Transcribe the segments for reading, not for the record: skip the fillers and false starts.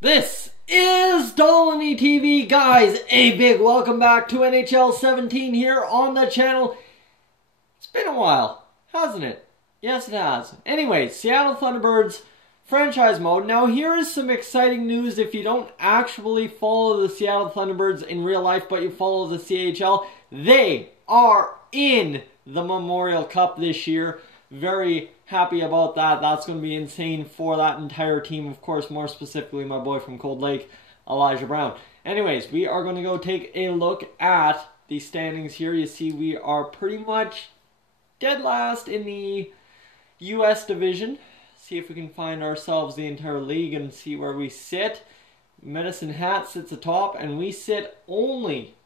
This is Dolynny TV, guys. A big welcome back to NHL 17 here on the channel. It's been a while, hasn't it? Yes, it has. Anyway, Seattle Thunderbirds Franchise Mode. Now, here is some exciting news if you don't actually follow the Seattle Thunderbirds in real life, but you follow the CHL. They are in the Memorial Cup this year. Very happy about that. That's going to be insane for that entire team. Of course, more specifically, my boy from Cold Lake, Elijah Brown. Anyways, we are going to go take a look at the standings here. You see, we are pretty much dead last in the U.S. division. See if we can find ourselves the entire league and see where we sit. Medicine Hat sits atop, and we sit only,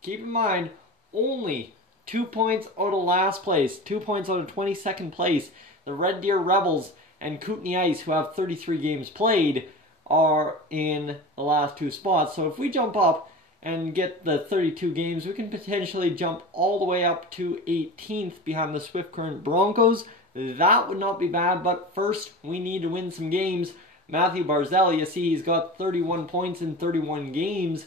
keep in mind, only 2 points out of last place, 2 points out of 22nd place. The Red Deer Rebels and Kootenay Ice, who have 33 games played, are in the last two spots. So if we jump up and get the 32 games, we can potentially jump all the way up to 18th behind the Swift Current Broncos. That would not be bad, but first we need to win some games. Matthew Barzell, you see he's got 31 points in 31 games.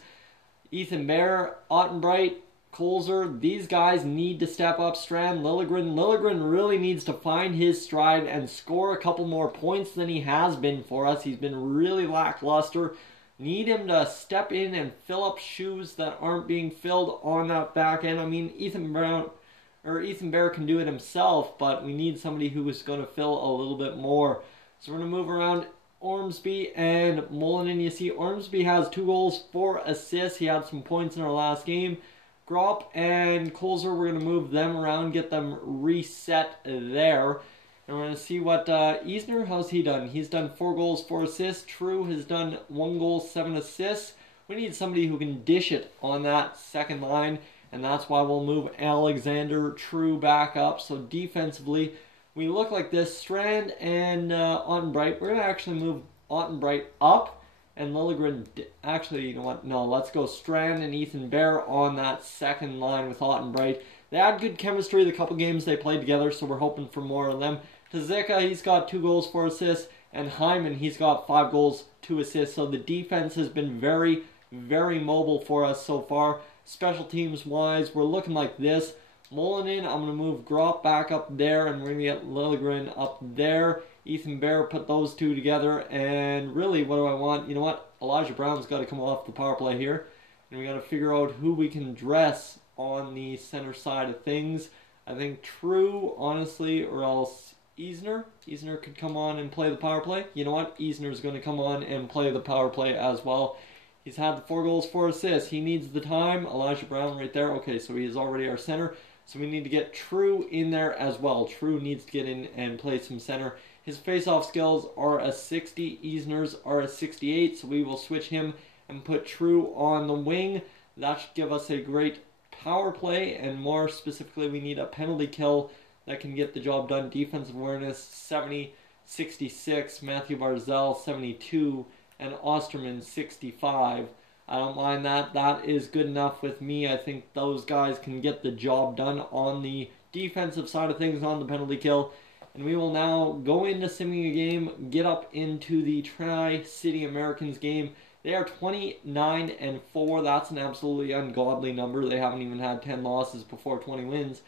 Ethan Bear, Ottenbright, Colzer, these guys need to step up. Strand, Liljegren really needs to find his stride and score a couple more points than he has been for us. He's been really lackluster. Need him to step in and fill up shoes that aren't being filled on that back end. I mean, Ethan Bear can do it himself, but we need somebody who is going to fill a little bit more. So we're going to move around Ormsby and Mullinen. You see, Ormsby has 2 goals, 4 assists. He had some points in our last game. Gropp and Colzer, we're going to move them around, get them reset there. And we're going to see what Eisner, how's he done? He's done 4 goals, 4 assists. True has done 1 goal, 7 assists. We need somebody who can dish it on that second line, and that's why we'll move Alexander True back up. So defensively, we look like this. Strand and Ottenbright, we're going to actually move Ottenbright up. And Liljegren, actually, you know what? No, let's go Strand and Ethan Bear on that second line with Ottenbright. They had good chemistry the couple games they played together, so we're hoping for more of them. Tazika, he's got 2 goals, 4 assists. And Hyman, he's got 5 goals, 2 assists. So the defense has been very, very mobile for us so far. Special teams-wise, we're looking like this. Mullinen, I'm going to move Gropp back up there, and we're going to get Liljegren up there. Ethan Bear, put those two together, and really, what do I want? You know what? Elijah Brown's got to come off the power play here, and we got to figure out who we can dress on the center side of things. I think True, honestly, or else Eisner. Eisner could come on and play the power play. You know what? Eisner's going to come on and play the power play as well. He's had the 4 goals, 4 assists. He needs the time. Elijah Brown right there. Okay, so he is already our center. So we need to get True in there as well. True needs to get in and play some center. His face-off skills are a 60. Eisner's are a 68. So we will switch him and put True on the wing. That should give us a great power play. And more specifically, we need a penalty kill that can get the job done. Defensive awareness, 70, 66. Matthew Barzell, 72. And Osterman, 65. I don't mind that. That is good enough with me. I think those guys can get the job done on the defensive side of things on the penalty kill. And we will now go into simming a game, get up into the Tri-City Americans game. They are 29-4. That's an absolutely ungodly number. They haven't even had 10 losses before 20 wins.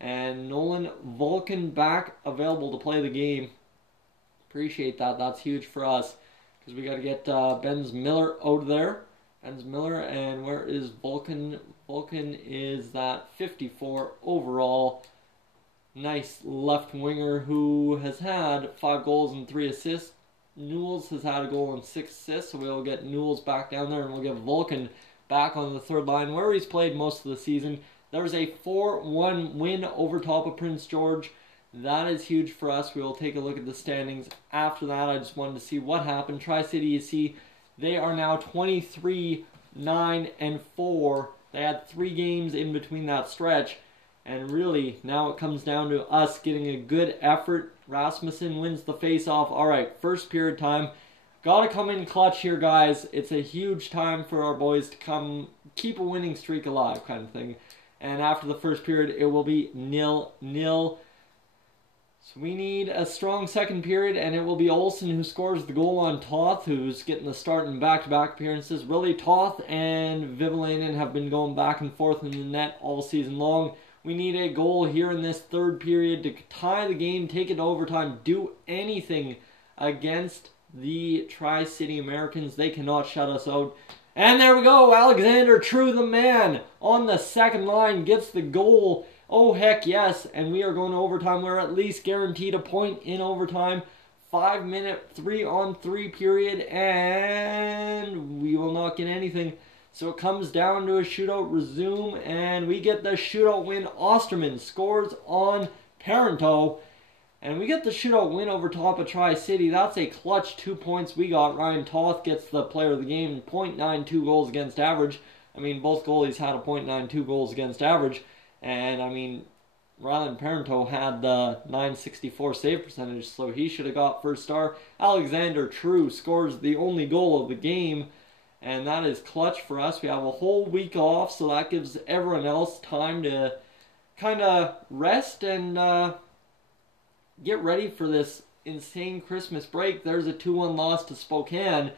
And Nolan Vulcan back available to play the game. Appreciate that. That's huge for us, because we got to get Benz Miller out of there. Benz Miller, and where is Vulcan? Vulcan is that 54 overall. Nice left winger who has had 5 goals and 3 assists. Newells has had a goal and 6 assists, so we'll get Newells back down there, and we'll get Vulcan back on the third line where he's played most of the season. There was a 4-1 win over top of Prince George. That is huge for us. We will take a look at the standings after that. I just wanted to see what happened. Tri-City, you see, they are now 23-9-4. They had 3 games in between that stretch. And really, now it comes down to us getting a good effort. Rasmussen wins the face-off. All right, first period time. Got to come in clutch here, guys. It's a huge time for our boys to come keep a winning streak alive kind of thing. And after the first period, it will be 0-0. So we need a strong second period, and it will be Olsen who scores the goal on Toth, who's getting the start in back-to-back appearances. Really, Toth and Vivalainen have been going back and forth in the net all season long. We need a goal here in this third period to tie the game, take it to overtime, do anything against the Tri-City Americans. They cannot shut us out. And there we go, Alexander True, the man, on the second line, gets the goal. Oh, heck yes, and we are going to overtime. We're at least guaranteed a point in overtime. 5-minute 3-on-3 period, and we will not get anything. So it comes down to a shootout resume, and we get the shootout win. Osterman scores on Parenteau, and we get the shootout win over top of Tri-City. That's a clutch 2 points we got. Ryan Toth gets the player of the game, .92 goals against average. I mean, both goalies had a .92 goals against average. And, I mean, Ryland Parenteau had the .964 save percentage, so he should have got first star. Alexander True scores the only goal of the game, and that is clutch for us. We have a whole week off, so that gives everyone else time to kind of rest and get ready for this insane Christmas break. There's a 2-1 loss to Spokane,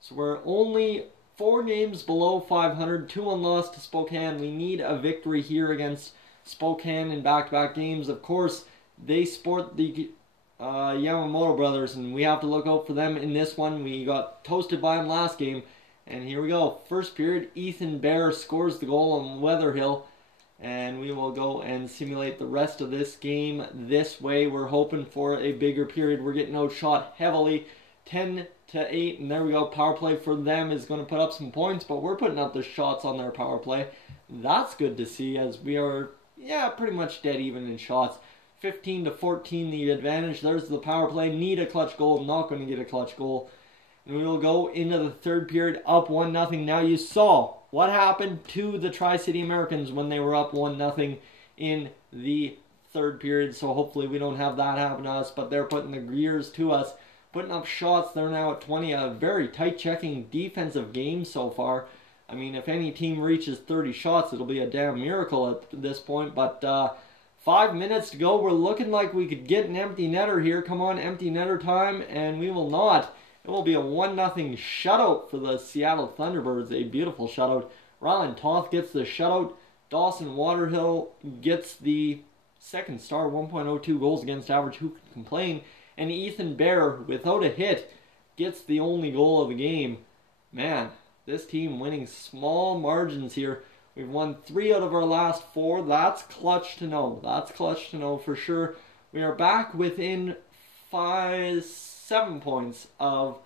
so we're only 4 games below 500, 2-1 loss to Spokane. We need a victory here against Spokane in back-to-back games. Of course, they sport the Yamamoto brothers, and we have to look out for them in this one. We got toasted by them last game, and here we go. First period, Ethan Bear scores the goal on Weatherhill, and we will go and simulate the rest of this game this way. We're hoping for a bigger period. We're getting outshot heavily, 10-8, and there we go. Power play for them is going to put up some points, but we're putting up the shots on their power play. That's good to see, as we are, pretty much dead even in shots. 15-14 the advantage. There's the power play. Need a clutch goal. Not going to get a clutch goal. And we will go into the third period up 1-0. Now you saw what happened to the Tri-City Americans when they were up 1-0 in the third period. So hopefully we don't have that happen to us, but they're putting the gears to us. Putting up shots, they're now at 20. A very tight checking defensive game so far. I mean, if any team reaches 30 shots, it'll be a damn miracle at this point. But 5 minutes to go. We're looking like we could get an empty netter here. Come on, empty netter time, and we will not. It will be a 1-0 shutout for the Seattle Thunderbirds. A beautiful shutout. Ryland Toth gets the shutout. Dawson Waterhill gets the second star, 1.02 goals against average. Who can complain? And Ethan Bear, without a hit, gets the only goal of the game. Man, this team winning small margins here. We've won 3 out of our last 4. That's clutch to know. That's clutch to know for sure. We are back within 7 points of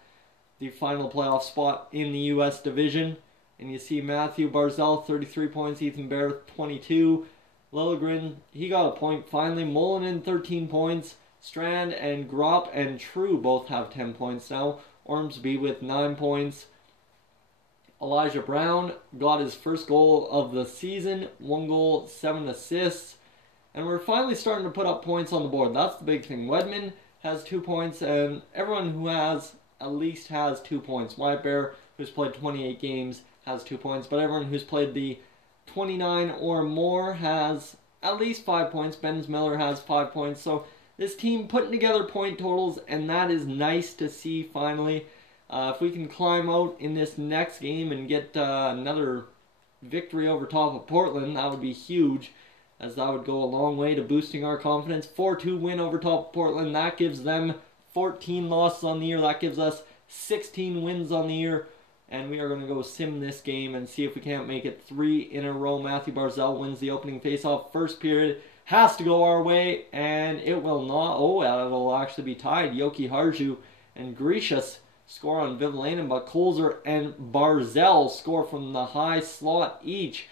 the final playoff spot in the U.S. division. And you see Matthew Barzell, 33 points. Ethan Bear, 22. Lilligren, he got a point finally. Mullinen, 13 points. Strand and Gropp and True both have 10 points now. Ormsby with 9 points. Elijah Brown got his first goal of the season. 1 goal, 7 assists. And we're finally starting to put up points on the board. That's the big thing. Wedman has 2 points, and everyone who has at least has 2 points. Wyatt Bear, who's played 28 games, has 2 points. But everyone who's played the 29 or more has at least 5 points. Benz Miller has 5 points. So this team putting together point totals, and that is nice to see finally. If we can climb out in this next game and get another victory over top of Portland, that would be huge, as that would go a long way to boosting our confidence. 4-2 win over top of Portland. That gives them 14 losses on the year. That gives us 16 wins on the year. And we are going to go sim this game and see if we can't make it 3 in a row. Matthew Barzell wins the opening faceoff. First period has to go our way, and it will not. Oh, it'll actually be tied. Yoki Harju and Grecius score on Vivalainen, but Kolzer and Barzell score from the high slot each.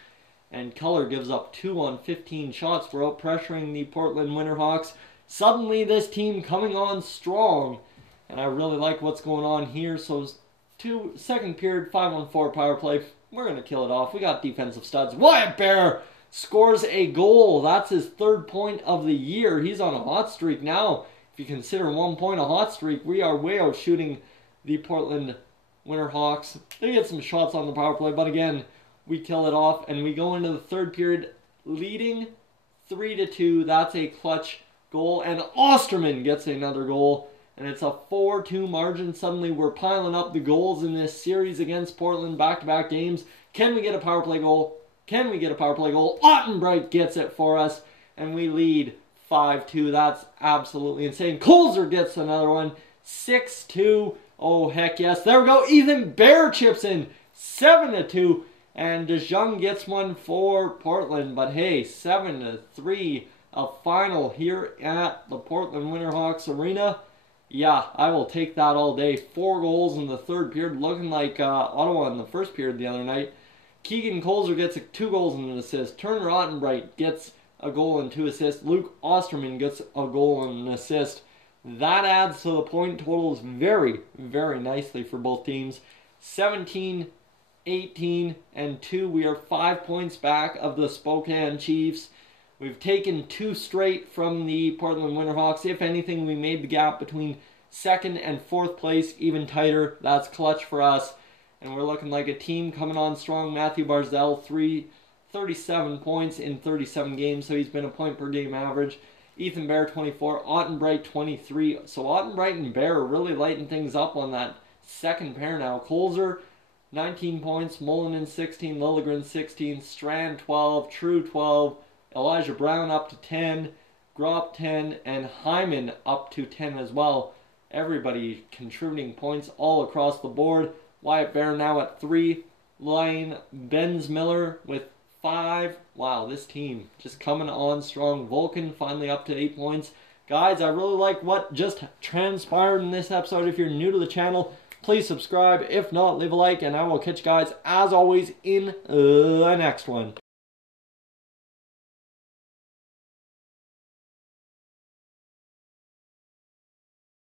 And Keller gives up 2 on 15 shots. We're out pressuring the Portland Winterhawks. Suddenly this team coming on strong. And I really like what's going on here. So second period, 5-on-4 power play. We're going to kill it off. We got defensive studs. Wyatt Bear scores a goal. That's his 3rd point of the year. He's on a hot streak now. If you consider 1 point a hot streak, we are way out shooting the Portland Winterhawks. They get some shots on the power play, but again, we kill it off, and we go into the third period leading 3-2. That's a clutch goal, and Osterman gets another goal. And it's a 4-2 margin. Suddenly we're piling up the goals in this series against Portland, back-to-back games. Can we get a power play goal? Can we get a power play goal? Ottenbreit gets it for us, and we lead 5-2. That's absolutely insane. Kolzer gets another one. 6-2. Oh, heck yes. There we go. Ethan Bear chips in. 7-2. And DeJong gets one for Portland. But hey, 7-3. A final here at the Portland Winterhawks Arena. Yeah, I will take that all day. 4 goals in the third period, looking like Ottawa in the first period the other night. Keegan Kolzer gets 2 goals and an assist. Turner Ottenbreit gets a goal and 2 assists. Luke Osterman gets a goal and an assist. That adds to the point totals very, very nicely for both teams. 17, 18, and 2. We are 5 points back of the Spokane Chiefs. We've taken 2 straight from the Portland Winterhawks. If anything, we made the gap between 2nd and 4th place even tighter. That's clutch for us. And we're looking like a team coming on strong. Matthew Barzal, 37 points in 37 games, so he's been a point per game average. Ethan Bear, 24. Ottenbreit, 23. So Ottenbreit and Bear are really lighting things up on that second pair now. Kolzer, 19 points. Mullinen, 16. Liljegren, 16. Strand, 12. True, 12. Elijah Brown up to 10, Gropp 10, and Hyman up to 10 as well. Everybody contributing points all across the board. Wyatt Bear now at 3. Lane Bensmiller with 5. Wow, this team just coming on strong. Vulcan finally up to 8 points. Guys, I really like what just transpired in this episode. If you're new to the channel, please subscribe. If not, leave a like, and I will catch you guys, as always, in the next one.